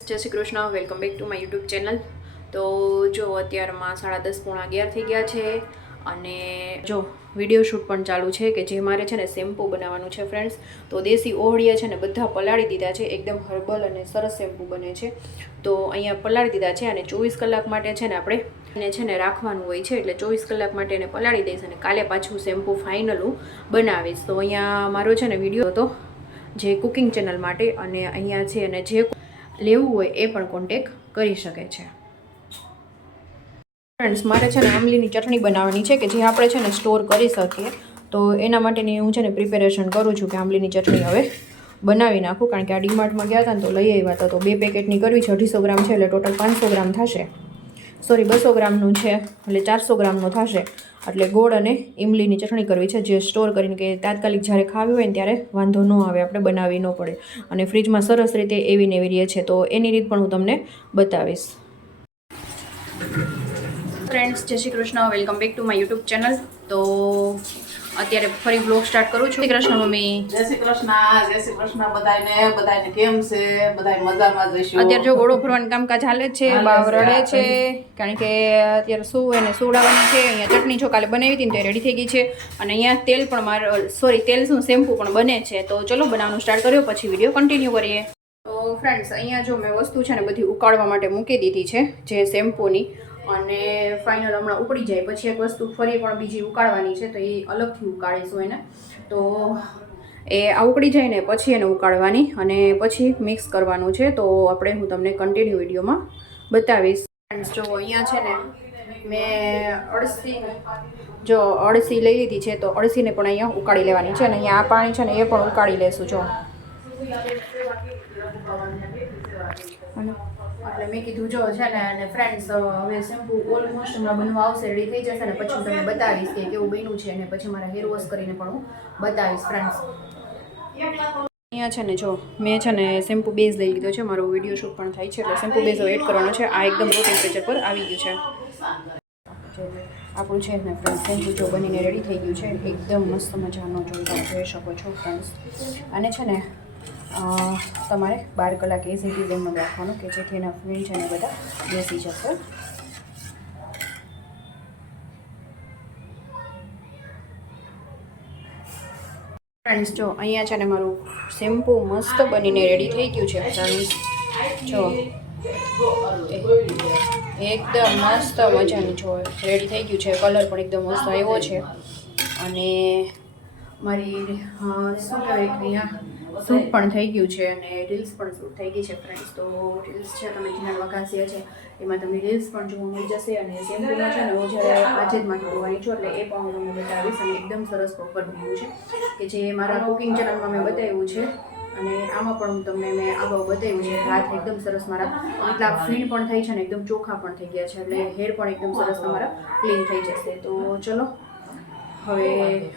જય Shri Krishna, welcome back to my YouTube channel. તો જો અત્યારમાં 10:30 પોણા 11 થઈ ગયા છે અને જો વિડીયો શૂટ પણ ચાલુ છે કે જે મારે છે ને શેમ્પૂ બનાવવાનું છે ફ્રેન્ડ્સ. તો દેશી ઓહળિયા છે ને બધા પલાળી દીધા છે, એકદમ હર્બલ અને સરસ શેમ્પૂ બને છે. તો અહીંયા પલાળી દીધા છે અને 24 કલાક માટે છે ને આપણે એને છે ને રાખવાનું હોય છે, એટલે 24 કલાક માટે એને પલાળી દઈશ અને કાલે પાછું શેમ્પૂ ફાઇનલ હું બનાવીશ. તો અહીંયા મારો છે ને વિડીયો હતો જે કુકિંગ ચેનલ માટે, અને અહીંયા છે અને જે લેવું હોય એ પણ કોન્ટેક કરી શકે છે. ફ્રેન્ડ્સ મારે છે ને આંબલીની ચટણી બનાવવાની છે કે જે આપણે છે ને સ્ટોર કરી શકીએ. તો એના માટેની હું છે ને પ્રિપેરેશન કરું છું કે આંબલીની ચટણી હવે બનાવી નાખું, કારણ કે આ ડીમાર્ટમાં ગયા હતા ને તો લઈ આવ્યા હતા. તો 2 પેકેટની કરવી છે, 250 ગ્રામ છે એટલે ટોટલ 500 ગ્રામ થશે. સોરી 200 ગ્રામનું છે એટલે 400 ગ્રામનું થશે. એટલે ગોળ અને ઇમલીની ચટણી કરવી છે, જે સ્ટોર કરીને કે તાત્કાલિક જ્યારે ખાવી હોય ને ત્યારે વાંધો ન આવે, આપણે બનાવી ન પડે અને ફ્રીજમાં સરસ રીતે એવી ને એવી રહે છે. તો એની રીત પણ હું તમને બતાવીશ. ફ્રેન્ડ્સ જય Shri Krishna, welcome back to my YouTube channel. તો અત્યારે ફરી બ્લોગ સ્ટાર્ટ કરું છું. જય શ્રી કૃષ્ણ મમ્મી. જય શ્રી કૃષ્ણ, જય શ્રી કૃષ્ણ બધાને કેમ છે? બધાય મજામાં જ હશો. અત્યારે જો ઘોડો ફરવાનું કામકાજ હાલે છે, બાવ રડે છે કારણ કે અત્યારે શું એને સુવડાવવાની છે. અહીંયા ચટણી જો કાલે બનાવી હતી ને તો રેડી થઈ ગઈ છે, અને અહીંયા તેલ પણ તેલ શું શેમ્પૂ પણ બને છે. તો ચલો બનાવવાનું સ્ટાર્ટ કર્યો, પછી વિડીયો કન્ટિન્યુ કરીએ. તો ફ્રેન્ડ્સ અહીંયા જો મેં વસ્તુ છે ને બધી ઉકાળવા માટે મૂકી દીધી છે, જે શેમ્પૂની, અને ફાઇનલ હમણાં ઉકળી જાય પછી એક વસ્તુ ફરી પણ બીજી ઉકાળવાની છે, તો એ અલગથી ઉકાળીશું એને. તો એ આ ઉકળી જાય ને પછી એને ઉકાળવાની અને પછી મિક્સ કરવાનું છે. તો હું તમને કન્ટિન્યુ વિડીયોમાં બતાવીશ. ફ્રેન્ડ્સ જો અહીંયા છે ને મેં અળસી લઈ લીધી છે, તો અળસીને પણ અહીંયા ઉકાળી લેવાની છે, અને અહીંયા આ પાણી છે ને એ પણ ઉકાળી લેશું. જો એટલે મેં કીધું જો છે ને, અને ફ્રેન્ડ્સ હવે શેમ્પૂ ઓલમોસ્ટ હમણાં બનવા આવશે, રેડી થઈ જશે ને પછી હું તમને બતાવીશ કે કેવું બન્યું છે, અને પછી મારા હેર વોશ કરીને પણ હું બતાવીશ. ફ્રેન્ડ્સ અહીંયા છે ને જો મેં છે ને શેમ્પૂ બેઝ લઈ લીધો છે, મારો વિડીયો શૂટ પણ થાય છે એટલે શેમ્પૂ બેઝ એડ કરવાનો છે. આ એકદમ લો ટેમ્પરેચર પર આવી ગયું છે આપણું છે ને ફ્રેન્ડ્સ. શેમ્પૂ જો બનીને રેડી થઈ ગયું છે, એકદમ મસ્ત મજાનો જોઈ શકો છો ફ્રેન્ડ્સ. અને છે ને તમારે 12 કલાક એઝ ઇટ ઇઝ એમનો રાખવાનું કે જેથી એના ફ્રેન્ડ છે ને બધા બેસી જશે. ફ્રેન્ડ્સ જો અહીંયા છે ને મારું શેમ્પૂ મસ્ત બનીને રેડી થઈ ગયું છે ફ્રેન્ડ્સ. જો એકદમ મસ્ત મજાનું જો રેડી થઈ ગયું છે, કલર પણ એકદમ મસ્ત આવ્યો છે, અને મારી શું કહેવાય અહીંયા શૂટ પણ થઈ ગયું છે અને રીલ્સ પણ શૂટ થઈ ગઈ છે ફ્રેન્ડ્સ. તો રીલ્સ છે તમે જીનાલ વકાસિયા છે એમાં તમને રીલ્સ પણ જોવા મળી જશે, અને શેમ્પૂમાં છે ને હું જ્યારે આજે જ માહિતી જોવાની છું એટલે એ પણ હું તમને બતાવીશ. અને એકદમ સરસ પ્રોપર બન્યું છે કે જે મારા કુકિંગ ચેનલમાં મેં બતાવ્યું છે, અને આમાં પણ તમને મેં અગાઉ બતાવ્યું છે. હાથ એકદમ સરસ મારા એટલા ફીણ પણ થઈ છે ને એકદમ ચોખ્ખા પણ થઈ ગયા છે, એટલે હેર પણ એકદમ સરસ તમારા ક્લીન થઈ જશે. તો ચલો હવે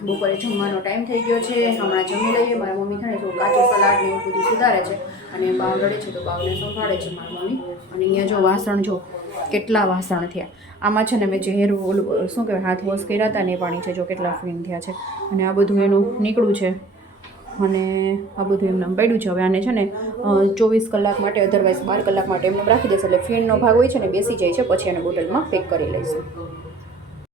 બપોરે જમવાનો ટાઈમ થઈ ગયો છે, હમણાં જમી લઈએ. મારા મમ્મી છે ને થોડું કાચું સલાડ ને એવું બધું સુધારે છે, અને બાવ રડે છે તો બાવને સંભાળે છે મારી મમ્મી. અને અહીંયા જો વાસણ જો કેટલા વાસણ થયા. આમાં છે ને મેં જે હેર શું કહેવાય હાથ વોશ કર્યા હતા ને એ પાણી છે, જો કેટલા ફીણ થયા છે, અને આ બધું એનું નીકળ્યું છે, અને આ બધું એમને પડ્યું છે. હવે આને છે ને 24 કલાક માટે, અધરવાઇઝ 12 કલાક માટે એમને રાખી દેશે, એટલે ફીણનો ભાગ હોય છે ને બેસી જાય છે, પછી એને બોટલમાં પેક કરી લઈશું.